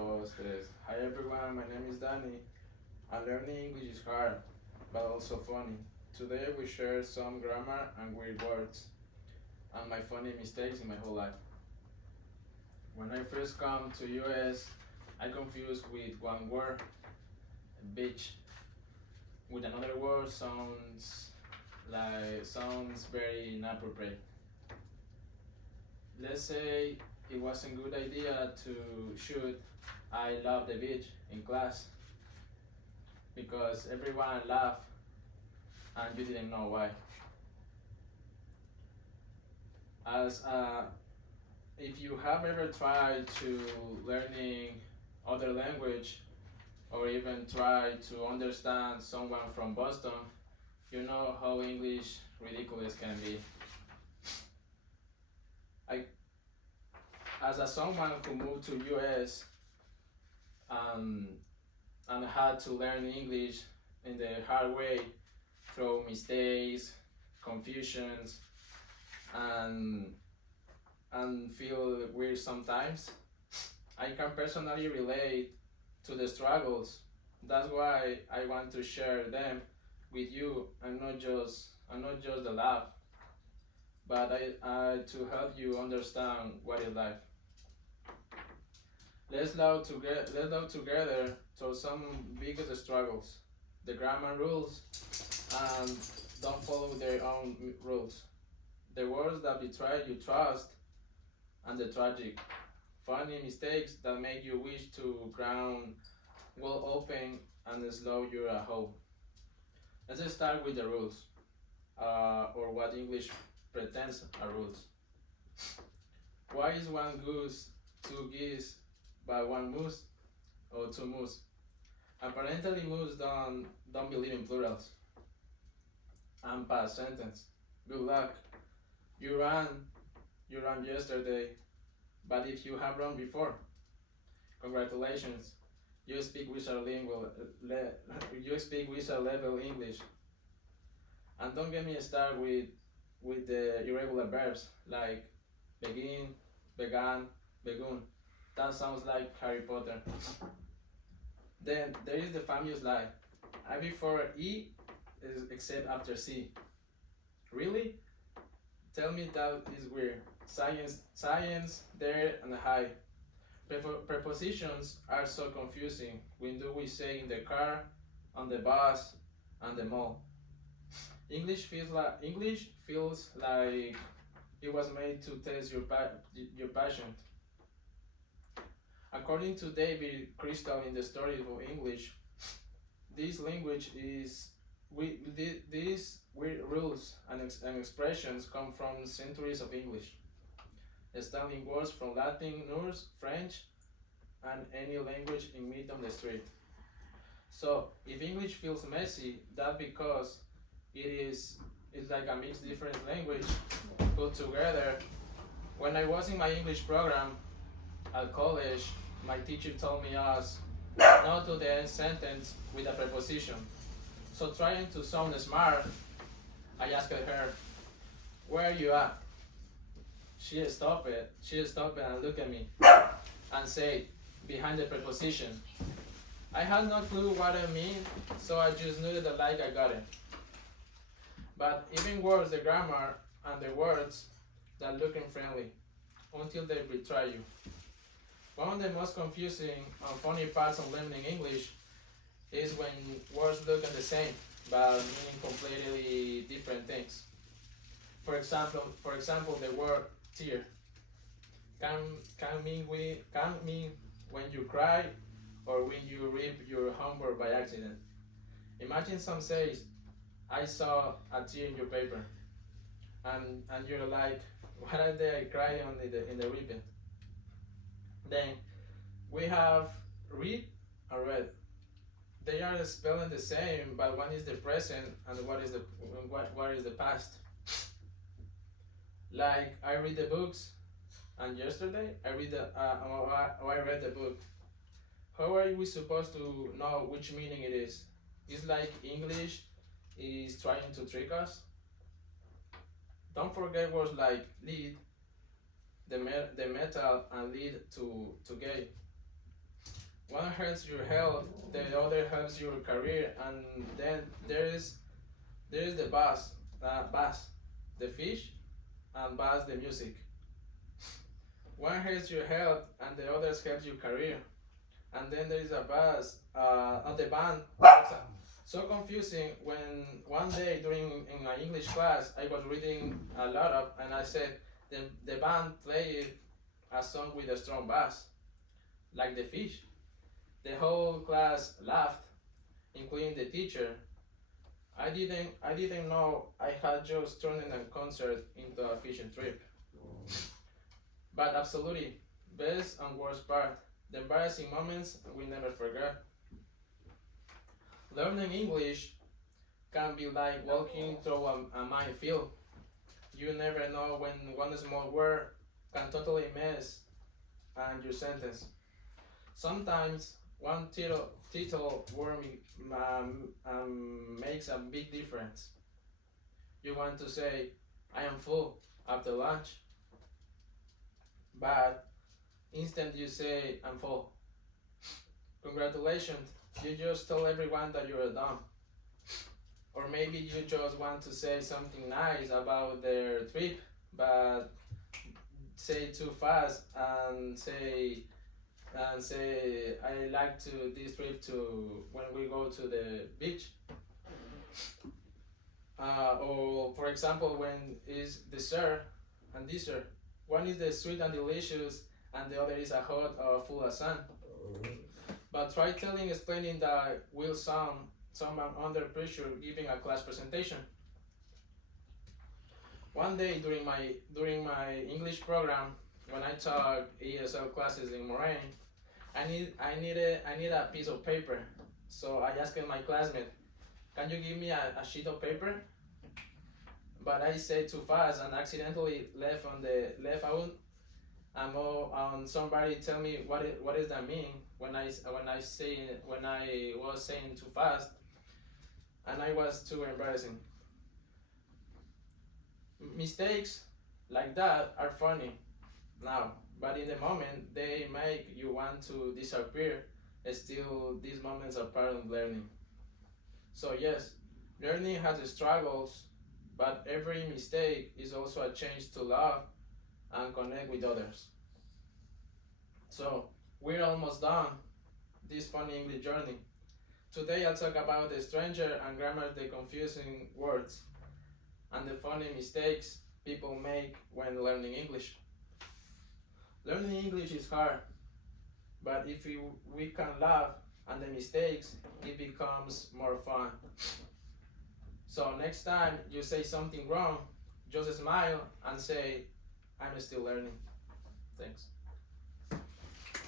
dos, tres. Hi everyone, my name is Danny. And learning English is hard, but also funny. Today we share some grammar and weird words, and my funny mistakes in my whole life. When I first come to US, I confused with one word, bitch, with another word sounds very inappropriate. Let's say it wasn't good idea to shoot I love the beach in class because everyone laughed and you didn't know why. As if you have ever tried to learning other language or even try to understand someone from Boston, you know how English ridiculous can be. I, as a someone who moved to US um, and had to learn English in the hard way through mistakes, confusions, and feel weird sometimes, I can personally relate to the struggles. That's why I want to share them with you and not just the laugh, but I to help you understand what it's like. Let's laugh together through some biggest struggles, the grammar rules, and don't follow their own rules. The words that betray your trust and the tragic, funny mistakes that make you wish to ground well open and slow your hope. Let's just start with the rules, or what English pretends are rules. Why is one goose, two geese, but one moose or two moose? Apparently, moose don't believe in plurals. And past sentence. Good luck. You ran, you ran yesterday, but if you have run before, congratulations. You speak you speak wizard level English. And don't get me started with the irregular verbs like begin, began, begun. That sounds like Harry Potter. Then there is the famous lie. I before E is except after C. Really? Tell me that is weird. Science, there and high. Prepositions are so confusing. When do we say in the car, on the bus, and the mall? English feels like it was made to test your passion. According to David Crystal in the Story of English, this language is these weird rules and expressions come from centuries of English, standing words from Latin, Norse, French, and any language in meet on the street. So if English feels messy, that's because it's like a mixed different language put together. When I was in my English program at college, my teacher told me us not to the end sentence with a preposition. So trying to sound smart, I asked her, "Where are you at?" She stopped it. She stopped it and looked at me and said, "Behind the preposition." I had no clue what it meant, so I just knew that like I got it. But even worse, the grammar and the words that looking friendly until they betray you. One of the most confusing and funny parts of learning English is when words look the same but meaning completely different things. For example, the word tear can mean when you cry or when you rip your homework by accident. Imagine some says, "I saw a tear in your paper," and you're like, "What are they crying on in the ribbon?" Then we have read and read. They are spelling the same, but one is the present and what is the past. Like I read the books, and yesterday I read the book. How are we supposed to know which meaning it is? It's like English is trying to trick us. Don't forget words like lead, the metal, and lead to gay. One helps your health, the other helps your career, and then there is the bass, the fish, and bass the music. One helps your health, and the other helps your career, and then there is a bass on the band. So confusing when one day during in my English class I was reading a lot of and I said the band played a song with a strong bass, like the fish. The whole class laughed, including the teacher. I didn't know I had just turned a concert into a fishing trip. But absolutely, best and worst part, the embarrassing moments we never forget. Learning English can be like walking through a minefield. You never know when one small word can totally mess and your sentence. Sometimes one title word makes a big difference. You want to say, I am full after lunch, but instant you say, I'm full. Congratulations, you just told everyone that you're dumb. Or maybe you just want to say something nice about their trip, but say too fast and say I like to this trip to when we go to the beach. Or for example, when is dessert and dessert. One is the sweet and delicious, and the other is a hot or full of sun. But try explaining that will someone under pressure giving a class presentation. One day during my English program, when I taught ESL classes in Moraine, I need a piece of paper. So I asked my classmate, "Can you give me a sheet of paper?" But I said too fast and accidentally left out. And somebody tell me what does that mean when I was saying too fast, and I was too embarrassing. Mistakes like that are funny now, but in the moment they make you want to disappear. Still, these moments are part of learning. So yes, learning has its struggles, but every mistake is also a chance to love and connect with others. So we're almost done this funny English journey. Today I'll talk about the stranger and grammar the confusing words and the funny mistakes people make when learning English. Learning English is hard, but if we can laugh at the mistakes, it becomes more fun. So next time you say something wrong, just smile and say, I'm still learning. Thanks.